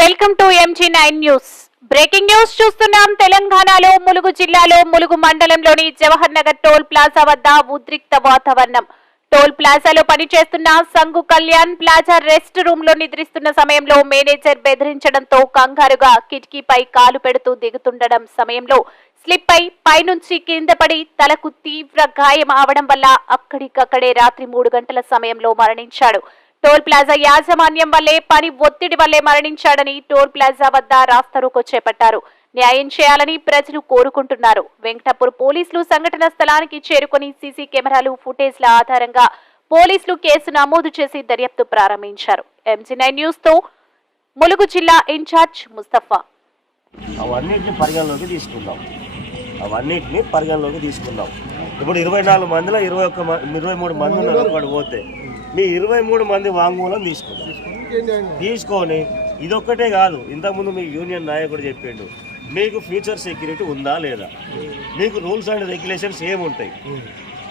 Welcome to MG nine news breaking news చూస్తున్నాం. తెలంగాణలో ములుగు జిల్లాలో ములుగు మండలంలోని జవహర్ నగర్ టోల్ ప్లాజా వద్ద ఉద్రిక్త వాతావరణం. టోల్ ప్లాజాలో పనిచేస్తున్న సంఘు కళ్యాణ్ ప్లాజా రెస్ట్ రూమ్లో నిద్రిస్తున్న సమయంలో మేనేజర్ బెదిరించడంతో కంగారుగా కిటికీపై కాలు పెడుతూ దిగుతుండడం సమయంలో స్లిప్ అయి పైనుంచి కింద పడి తలకు తీవ్ర గాయం అవడం వల్ల అక్కడికక్కడే రాత్రి మూడు గంటల సమయంలో మరణించాడు. టోల్ ప్లాజా యాజమాన్యం వల్లే పని ఒత్తిడి వల్లే మరణించాడని టోల్ ప్లాజా వద్ద రాస్తారోకో చేపట్టారు. న్యాయం చేయాలని ప్రజలు కోరుకుంటున్నారు. వెంకటాపూర్ పోలీసులు సంఘటన స్థలానికి చేరుకుని సీసీ కెమెరాలు ఫుటేజ్ల ఆధారంగా పోలీసులు కేసు నమోదు చేసి దర్యాప్తు ప్రారంభించారు. ఎంజీ నైన్ న్యూస్తో ములుగు జిల్లా ఇన్ఛార్జ్ ముస్తఫా. అవన్నిటిని పరిగణలోకి తీసుకుందాం. అవన్నిటిని పరిగణలోకి తీసుకుందాం. ఇప్పుడు ఇరవై నాలుగు మందిలో ఇరవై ఒక్క ఇరవై మూడు మంది ఉన్నారు పోతే. మీ ఇరవై మూడు మంది వాంగ్మూలం తీసుకుందాం. తీసుకొని ఇదొక్కటే కాదు ఇంతకుముందు మీ యూనియన్ నాయకుడు చెప్పిండు మీకు ఫ్యూచర్ సెక్యూరిటీ ఉందా లేదా? మీకు రూల్స్ అండ్ రెగ్యులేషన్స్ ఏముంటాయి?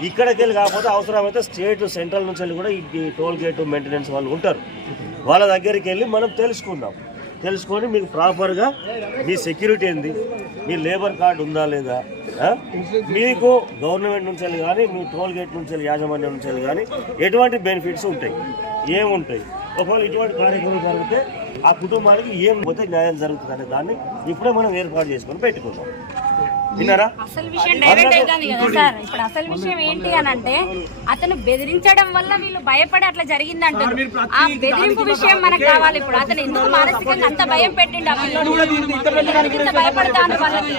ఇక్కడికి వెళ్ళి కాకపోతే అవసరమైతే స్టేట్ సెంట్రల్ నుంచి వెళ్ళి కూడా ఈ టోల్ గేట్ మెయింటెనెన్స్ వాళ్ళు ఉంటారు. వాళ్ళ దగ్గరికి వెళ్ళి మనం తెలుసుకుందాం. తెలుసుకొని మీకు ప్రాపర్గా మీ సెక్యూరిటీ ఏంది? మీ లేబర్ కార్డు ఉందా లేదా? మీకు గవర్నమెంట్ నుంచి వెళ్ళి కానీ మీ టోల్ గేట్ నుంచి వెళ్ళి యాజమాన్యం నుంచి వెళ్ళి కానీ ఎటువంటి బెనిఫిట్స్ ఉంటాయి? ఏముంటాయి ఒకవేళ ఇటువంటి కార్యక్రమం జరిగితే ఆ కుటుంబానికి ఏం పోతే న్యాయం జరుగుతుంది అనే దాన్ని ఇప్పుడే మనం ఏర్పాటు చేసుకొని పెట్టుకుందాం. విన్నారా? అసలు విషయం డైరెక్ట్ అవుతుంది కదా సార్. ఇప్పుడు అసలు విషయం ఏంటి అని అంటే అతను బెదిరించడం వల్ల వీళ్ళు భయపడి అట్లా జరిగింది అంటారు ఆ బెదిరింపు విషయం మనకు కావాలి ఇప్పుడు. అతను ఎందుకు మానసికంగా అంత భయం పెట్టిండు? ఆ పిల్లలు ఇంత భయపడతాను వాళ్ళకి.